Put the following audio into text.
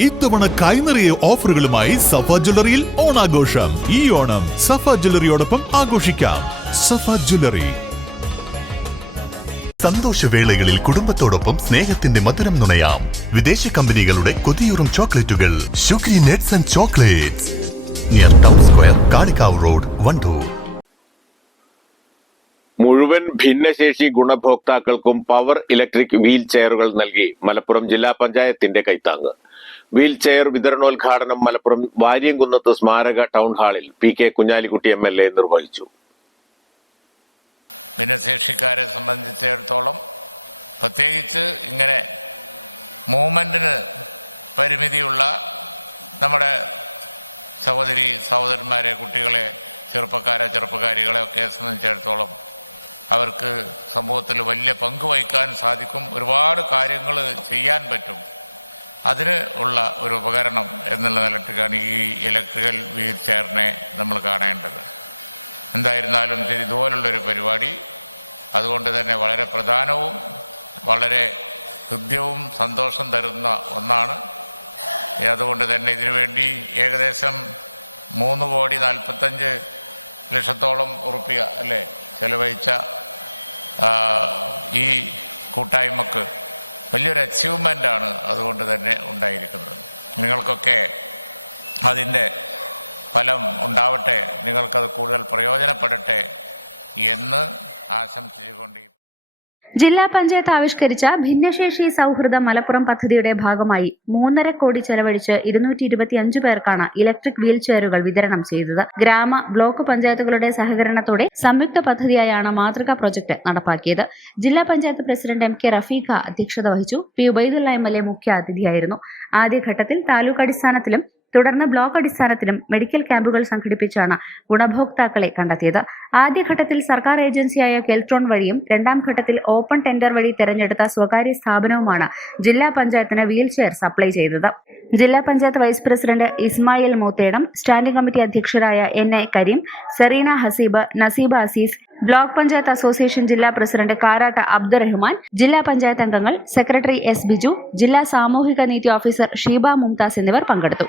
ഇത്തവണ കൈനിറിയ ഓഫറുകളുമായി സഫ ജ്വല്ലറിയിൽ ഓണാഘോഷം. ഈ ഓണം സഫ ജ്വല്ലറിയോടൊപ്പം ആഘോഷിക്കാം. സഫ ജ്വല്ലറി. സന്തോഷവേളകളിൽ കുടുംബത്തോടൊപ്പം സ്നേഹത്തിന്റെ മധുരം നുണയാം. വിദേശ കമ്പനികളുടെ കൊതിയൂറും ചോക്ലേറ്റുകൾ. Sugary nuts and chocolates. Near town square Kalikavu road Wandoor മുഴുവൻ ഭിന്നശേഷി ഗുണഭോക്താക്കൾക്കും പവർ ഇലക്ട്രിക് വീൽ ചെയറുകൾ നൽകി മലപ്പുറം ജില്ലാ പഞ്ചായത്തിന്റെ കൈത്താങ്ങ്. വീൽ ചെയർ വിതരണോദ്ഘാടനം മലപ്പുറം വാര്യംകുന്നത്ത് സ്മാരക ടൗൺ ഹാളിൽ P K Kunhalikutty M L A നിർവഹിച്ചു. ഭിന്നശേഷിക്കാരെ സംബന്ധിച്ചിടത്തോളം പ്രത്യേകിച്ച് ഇങ്ങനെ മൂവ്മെന്റിന് പരിമിതിയുള്ള നമ്മുടെ സഹോദരി സഹോദരന്മാരെ കുട്ടികളെ ചെറുപ്പക്കാരെ ചെറുപ്പക്കാരികളെ ഒക്കെ സംബന്ധിച്ചിടത്തോളം അവർക്ക് സമൂഹത്തിൽ വലിയ പങ്ക് വഹിക്കാൻ സാധിക്കും. ഒരുപാട് കാര്യങ്ങൾ ചെയ്യാൻ പറ്റും. അതിന് ഉള്ള ഒരു ഉപകരണം എന്നുള്ള നിലയ്ക്കാണ് ഈ ഇലക്ട്രിക്കൽ വീൽ ചെയറിനെ നമ്മൾ കാണേണ്ടത്. എന്തായിരുന്നാലും ഇത് ഇതുപോലുള്ളൊരു പരിപാടി. അതുകൊണ്ട് തന്നെ വളരെ പ്രധാനവും വളരെ ഹൃദ്യവും സന്തോഷം തരുന്ന ഒന്നാണ്. അതുകൊണ്ട് തന്നെ ഇതിനു വേണ്ടി ഏകദേശം മൂന്ന് കോടി നാൽപ്പത്തഞ്ച് ലക്ഷത്തോളം ഉറുപ്പിക അല്ലേ ചെലവഴിച്ച ഈ കൂട്ടായ്മക്ക് വലിയൊരു അച്ചീവ്മെന്റാണ് അതുകൊണ്ട് തന്നെ ഉണ്ടായിരിക്കുന്നത്. നിങ്ങൾക്കൊക്കെ അതിന്റെ ഫലം ഉണ്ടാവട്ടെ നിങ്ങൾക്കത് കൂടുതൽ പ്രയോജനപ്പെടട്ടെ എന്ന് ആശംസിച്ചുകൊണ്ട് ജില്ലാ പഞ്ചായത്ത് ആവിഷ്കരിച്ച ഭിന്നശേഷി സൗഹൃദ മലപ്പുറം പദ്ധതിയുടെ ഭാഗമായി മൂന്നര കോടി ചെലവഴിച്ച് ഇരുന്നൂറ്റി ഇരുപത്തി അഞ്ച് പേർക്കാണ് ഇലക്ട്രിക് വീൽ ചെയറുകൾ വിതരണം ചെയ്തത്. ഗ്രാമ ബ്ലോക്ക് പഞ്ചായത്തുകളുടെ സഹകരണത്തോടെ സംയുക്ത പദ്ധതിയായാണ് മാതൃകാ പ്രൊജക്ട് നടപ്പാക്കിയത്. ജില്ലാ panchayat president M K Rafeeqa അധ്യക്ഷത വഹിച്ചു. P Ubaidulla M L A മുഖ്യ അതിഥിയായിരുന്നു. ആദ്യഘട്ടത്തിൽ താലൂക്ക് അടിസ്ഥാനത്തിലും തുടർന്ന് ബ്ലോക്ക് അടിസ്ഥാനത്തിലും മെഡിക്കൽ ക്യാമ്പുകൾ സംഘടിപ്പിച്ചാണ് ഗുണഭോക്താക്കളെ കണ്ടെത്തിയത്. ആദ്യഘട്ടത്തിൽ സർക്കാർ ഏജൻസിയായ കെൽട്രോൺ വഴിയും രണ്ടാം ഘട്ടത്തിൽ ഓപ്പൺ ടെൻഡർ വഴി തെരഞ്ഞെടുത്ത സ്വകാര്യ സ്ഥാപനവുമാണ് ജില്ലാ പഞ്ചായത്തിന് വീൽ ചെയർ സപ്ലൈ ചെയ്തത്. ജില്ലാ panchayat vice president Ismail Moothedam standing committee അധ്യക്ഷരായ N A Kareem Sereena Haseeb Naseeba Azeez block panchayat association ജില്ലാ പ്രസിഡന്റ് കാരാട്ട അബ്ദുറഹ്മാൻ ജില്ലാ പഞ്ചായത്ത് അംഗങ്ങൾ സെക്രട്ടറി എസ് ബിജു ജില്ലാ സാമൂഹിക നീതി ഓഫീസർ ഷീബ മുംതാസ് എന്നിവർ പങ്കെടുത്തു.